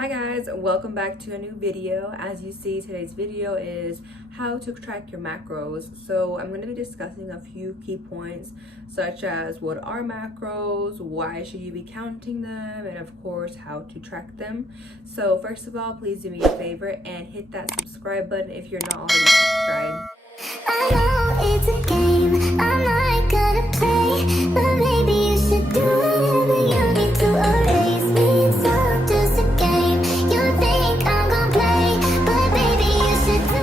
Hi guys, welcome back to a new video. As you see, today's video is how to track your macros. So I'm going to be discussing a few key points such as what are macros, why should you be counting them, and of course how to track them. So first of all, please do me a favor and hit that subscribe button if you're not already subscribed. I know it's a game, I'm not gonna play, but maybe you should do whatever you need to erase me. It's all just a game, you think I'm gonna play, but maybe you should do.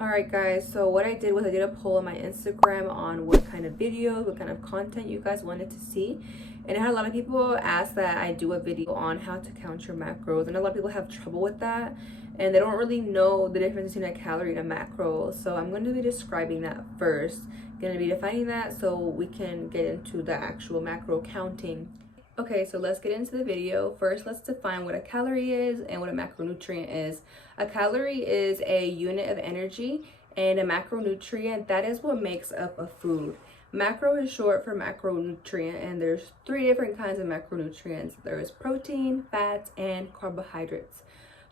Alright guys, so what I did was I did a poll on my Instagram on what kind of videos, what kind of content you guys wanted to see. And I had a lot of people ask that I do a video on how to count your macros, and a lot of people have trouble with that and they don't really know the difference between a calorie and a macro. So I'm going to be describing that first. I'm going to be defining that so we can get into the actual macro counting. Okay, so let's get into the video. First, let's define what a calorie is and what a macronutrient is. A calorie is a unit of energy, and a macronutrient, that is what makes up a food. Macro is short for macronutrient, and there's three different kinds of macronutrients. There's protein, fats, and carbohydrates.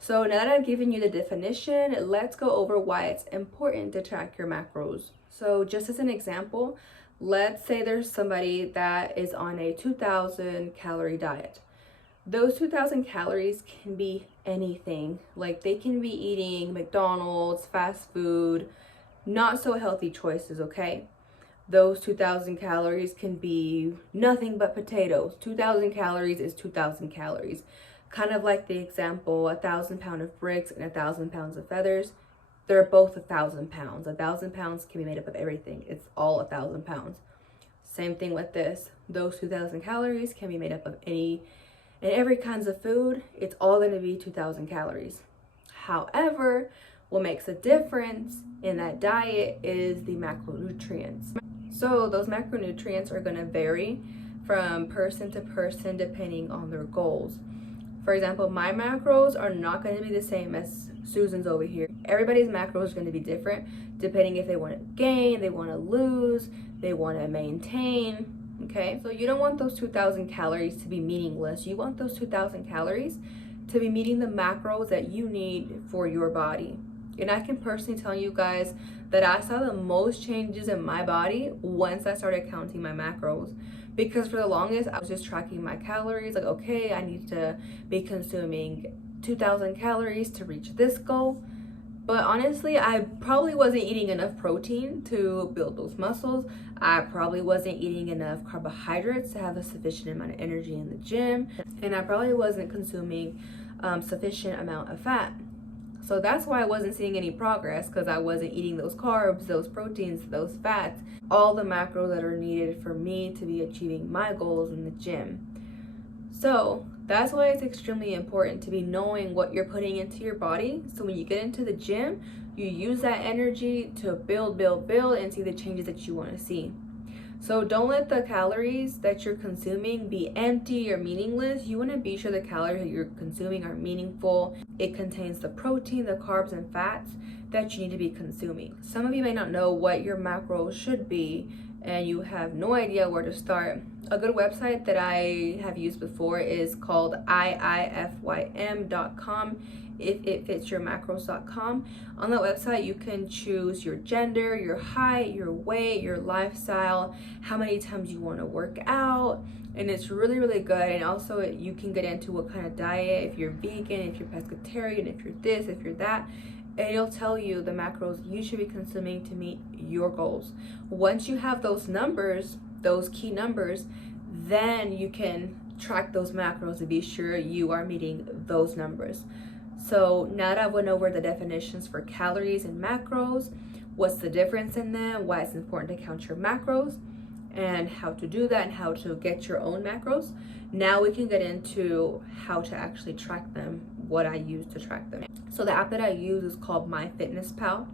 So now that I've given you the definition, let's go over why it's important to track your macros. So just as an example, let's say there's somebody that is on a 2,000 calorie diet. Those 2,000 calories can be anything. Like they can be eating McDonald's, fast food, not so healthy choices, okay? Those 2,000 calories can be nothing but potatoes. 2,000 calories is 2,000 calories. Kind of like the example, 1,000 pounds of bricks and 1,000 pounds of feathers. They're both 1,000 pounds. 1,000 pounds can be made up of everything. It's all 1,000 pounds. Same thing with this. Those 2,000 calories can be made up of any and every kinds of food. It's all going to be 2,000 calories. However, what makes a difference in that diet is the macronutrients. So those macronutrients are going to vary from person to person depending on their goals. For example, my macros are not going to be the same as Susan's over here. Everybody's macros is going to be different depending if they want to gain, they want to lose, they want to maintain. Okay, so you don't want those 2,000 calories to be meaningless. You want those 2,000 calories to be meeting the macros that you need for your body. And I can personally tell you guys that I saw the most changes in my body once I started counting my macros. Because for the longest, I was just tracking my calories. Like, okay, I need to be consuming 2,000 calories to reach this goal. But honestly, I probably wasn't eating enough protein to build those muscles. I probably wasn't eating enough carbohydrates to have a sufficient amount of energy in the gym. And I probably wasn't consuming sufficient amount of fat. So that's why I wasn't seeing any progress, because I wasn't eating those carbs, those proteins, those fats, all the macros that are needed for me to be achieving my goals in the gym. So that's why it's extremely important to be knowing what you're putting into your body. So when you get into the gym, you use that energy to build, and see the changes that you want to see. So don't let the calories that you're consuming be empty or meaningless. You want to be sure the calories that you're consuming are meaningful. It contains the protein, the carbs, and fats that you need to be consuming. Some of you may not know what your macros should be, and you have no idea where to start. A good website that I have used before is called iifym.com. ifitfitsyourmacros.com. On that website, you can choose your gender, your height, your weight, your lifestyle, how many times you want to work out, and it's really, really good. And also, you can get into what kind of diet, if you're vegan, if you're pescatarian, if you're this, if you're that, and it'll tell you the macros you should be consuming to meet your goals. Once you have those numbers, those key numbers, then you can track those macros to be sure you are meeting those numbers. So now that I went over the definitions for calories and macros, what's the difference in them, why it's important to count your macros, and how to do that, and how to get your own macros, now we can get into how to actually track them, what I use to track them. So the app that I use is called MyFitnessPal.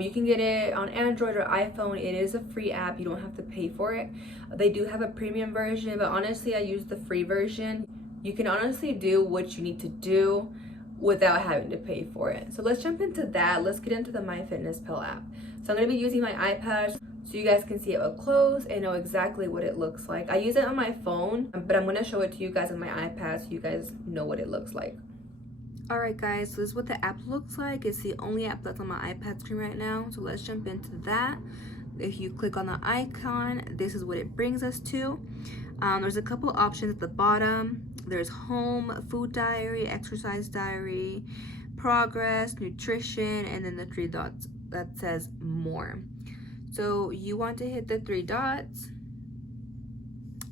You can get it on Android or iPhone. It is a free app. You don't have to pay for it. They do have a premium version, but honestly, I use the free version. You can honestly do what you need to do without having to pay for it. So let's jump into that. Let's get into the MyFitnessPal app. So I'm going to be using my iPad so you guys can see it up close and know exactly what it looks like. I use it on my phone, but I'm going to show it to you guys on my iPad so you guys know what it looks like. Alright guys, so this is what the app looks like. It's the only app that's on my iPad screen right now. So let's jump into that. If you click on the icon, this is what it brings us to. There's a couple options at the bottom. There's home, food diary, exercise diary, progress, nutrition, and then the 3 dots that says more. So you want to hit the 3 dots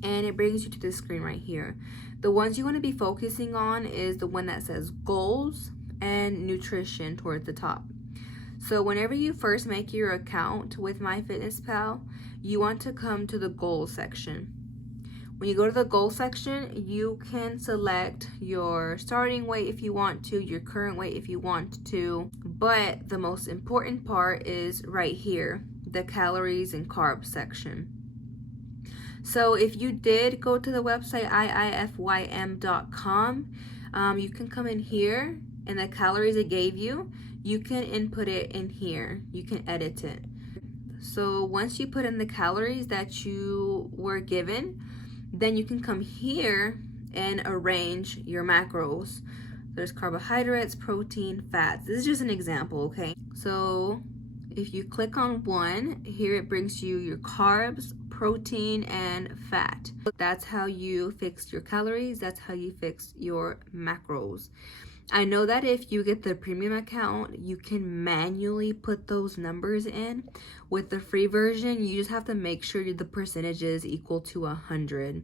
and it brings you to this screen right here. The ones you want to be focusing on is the one that says goals and nutrition towards the top. So whenever you first make your account with MyFitnessPal, you want to come to the goals section. When you go to the goals section, you can select your starting weight if you want to, your current weight if you want to, but the most important part is right here, the calories and carbs section. So if you did go to the website iifym.com, you can come in here and the calories it gave you, you can input it in here. You can edit it. So once you put in the calories that you were given, then you can come here and arrange your macros. There's carbohydrates, protein, fats. This is just an example, okay? So if you click on one, here it brings you your carbs, protein, and fat. That's how you fix your calories. That's how you fix your macros. I know that if you get the premium account, you can manually put those numbers in. With the free version, you just have to make sure the percentage is equal to 100.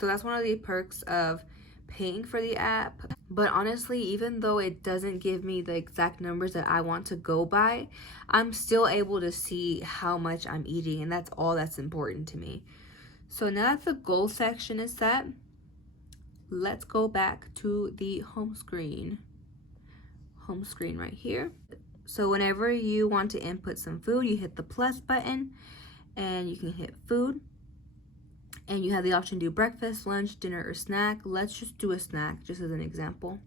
So that's one of the perks of paying for the app. But honestly, even though it doesn't give me the exact numbers that I want to go by, I'm still able to see how much I'm eating, and that's all that's important to me. So now that the goal section is set, let's go back to the home screen. Home screen right here. So whenever you want to input some food, you hit the plus button and you can hit food. And you have the option to do breakfast, lunch, dinner, or snack. Let's just do a snack, just as an example.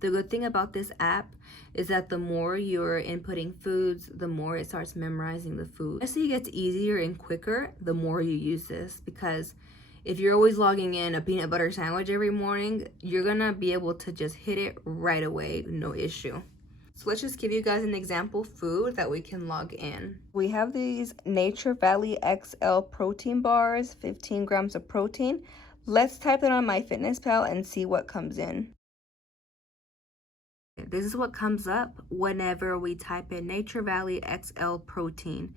The good thing about this app is that the more you're inputting foods, the more it starts memorizing the food. As it gets easier and quicker, the more you use this, because if you're always logging in a peanut butter sandwich every morning, you're gonna be able to just hit it right away, no issue. So let's just give you guys an example food that we can log in. We have these Nature Valley XL protein bars, 15 grams of protein. Let's type that on MyFitnessPal and see what comes in. This is what comes up whenever we type in Nature Valley XL protein.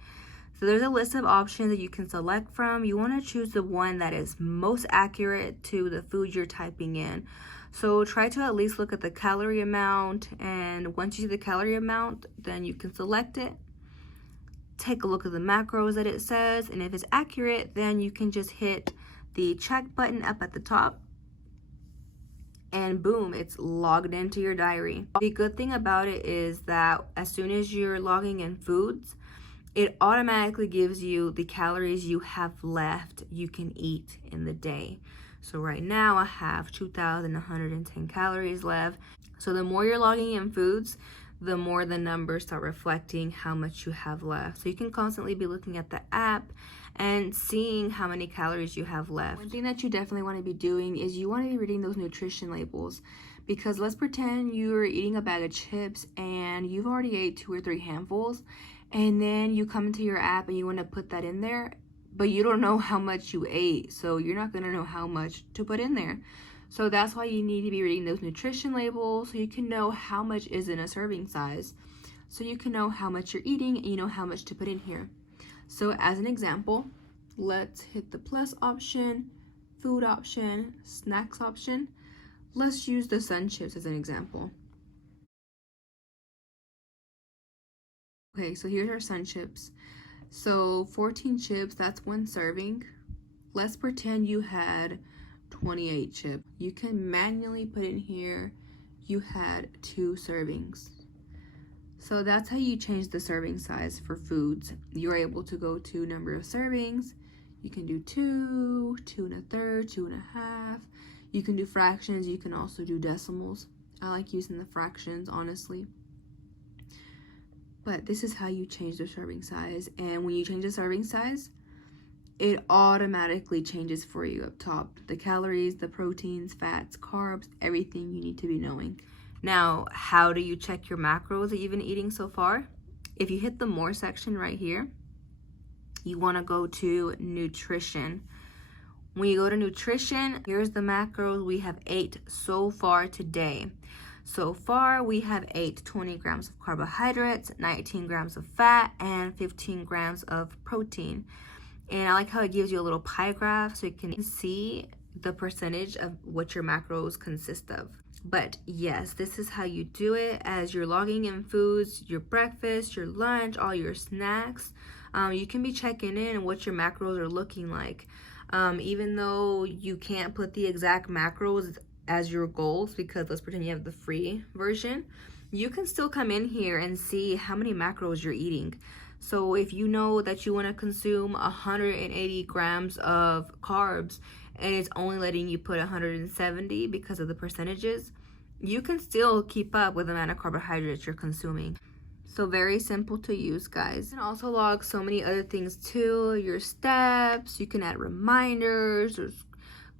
So there's a list of options that you can select from. You want to choose the one that is most accurate to the food you're typing in. So try to at least look at the calorie amount, and once you see the calorie amount, then you can select it. Take a look at the macros that it says, and if it's accurate, then you can just hit the check button up at the top, and boom, it's logged into your diary. The good thing about it is that as soon as you're logging in foods, it automatically gives you the calories you have left you can eat in the day. So right now I have 2,110 calories left. So the more you're logging in foods, the more the numbers start reflecting how much you have left. So you can constantly be looking at the app and seeing how many calories you have left. One thing that you definitely want to be doing is you want to be reading those nutrition labels, because let's pretend you're eating a bag of chips and you've already ate 2 or 3 handfuls, and then you come into your app and you want to put that in there, but you don't know how much you ate, so you're not going to know how much to put in there. So that's why you need to be reading those nutrition labels, so you can know how much is in a serving size, so you can know how much you're eating and you know how much to put in here. So as an example, let's hit the plus option, food option, snacks option. Let's use the sun chips as an example. Okay, so here's our sun chips. So 14 chips, that's 1 serving. Let's pretend you had 28 chips. You can manually put in here you had 2 servings. So that's how you change the serving size for foods. You're able to go to number of servings. You can do 2, 2 1/3, 2 1/2. You can do fractions. You can also do decimals. I like using the fractions, honestly. But this is how you change the serving size. And when you change the serving size, it automatically changes for you up top. The calories, the proteins, fats, carbs, everything you need to be knowing. Now, how do you check your macros that you've been eating so far? If you hit the more section right here, you want to go to nutrition. When you go to nutrition, here's the macros we have ate so far today. So far, we have ate 20 grams of carbohydrates, 19 grams of fat, and 15 grams of protein. And I like how it gives you a little pie graph so you can see the percentage of what your macros consist of. But yes, this is how you do it as you're logging in foods, your breakfast, your lunch, all your snacks. You can be checking in what your macros are looking like. Even though you can't put the exact macros as your goals, because let's pretend you have the free version, you can still come in here and see how many macros you're eating. So if you know that you want to consume 180 grams of carbs and it's only letting you put 170 because of the percentages, you can still keep up with the amount of carbohydrates you're consuming. So very simple to use, guys. You can also log so many other things too, your steps, you can add reminders, there's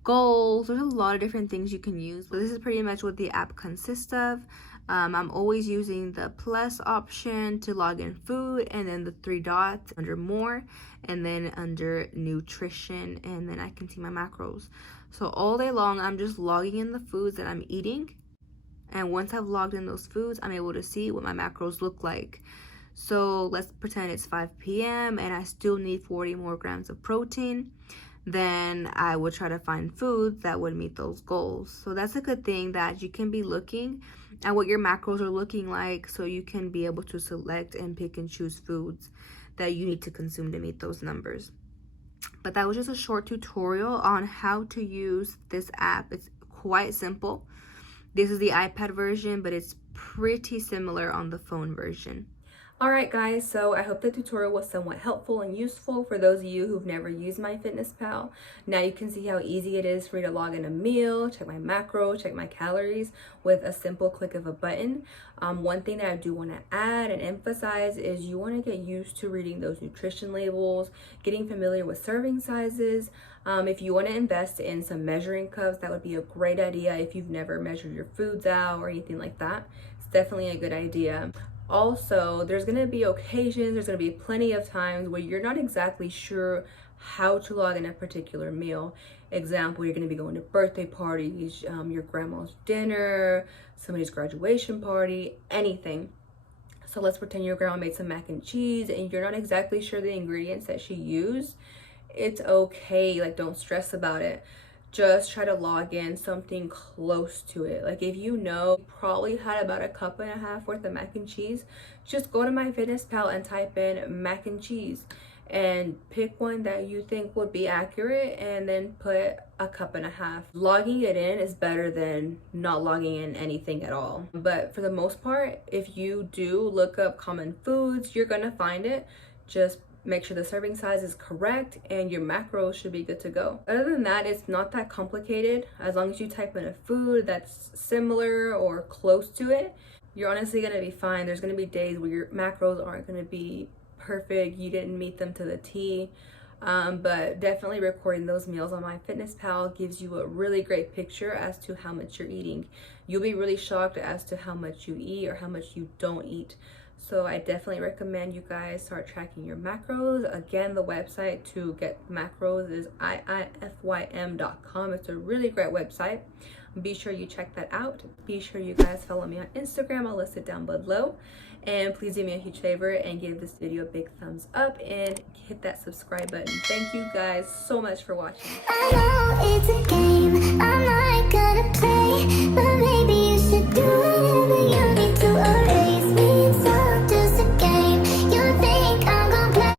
goals, there's a lot of different things you can use. But this is pretty much what the app consists of. I'm always using the plus option to log in food, and then the 3 dots under more, and then under nutrition, and then I can see my macros. So all day long, I'm just logging in the foods that I'm eating. And once I've logged in those foods, I'm able to see what my macros look like. So let's pretend it's 5 p.m. and I still need 40 more grams of protein. Then I would try to find foods that would meet those goals. So that's a good thing, that you can be looking at what your macros are looking like, so you can be able to select and pick and choose foods that you need to consume to meet those numbers. But that was just a short tutorial on how to use this app. It's quite simple. This is the iPad version, but it's pretty similar on the phone version. Alright guys, so I hope the tutorial was somewhat helpful and useful for those of you who've never used MyFitnessPal. Now you can see how easy it is for me to log in a meal, check my macro, check my calories with a simple click of a button. One thing that I do want to add and emphasize is you want to get used to reading those nutrition labels, getting familiar with serving sizes. If you want to invest in some measuring cups, that would be a great idea if you've never measured your foods out or anything like that. It's definitely a good idea. Also, there's going to be occasions, there's going to be plenty of times where you're not exactly sure how to log in a particular meal. Example, you're going to be going to birthday parties, your grandma's dinner, somebody's graduation party, anything. So let's pretend your grandma made some mac and cheese and you're not exactly sure the ingredients that she used. It's okay, like don't stress about it. Just try to log in something close to it. Like if you know you probably had about 1.5 cups worth of mac and cheese, just go to MyFitnessPal and type in mac and cheese and pick one that you think would be accurate and then put 1.5 cups. Logging it in is better than not logging in anything at all. But for the most part, if you do look up common foods, you're gonna find it. Just make sure the serving size is correct and your macros should be good to go. Other than that, it's not that complicated. As long as you type in a food that's similar or close to it, you're honestly gonna be fine. There's gonna be days where your macros aren't gonna be perfect, you didn't meet them to the T, but definitely recording those meals on MyFitnessPal gives you a really great picture as to how much you're eating. You'll be really shocked as to how much you eat or how much you don't eat. So I definitely recommend you guys start tracking your macros. Again, the website to get macros is iifym.com. It's a really great website. Be sure you check that out. Be sure you guys follow me on Instagram. I'll list it down below. And please do me a huge favor and give this video a big thumbs up and hit that subscribe button. Thank you guys so much for watching. I know it's a game.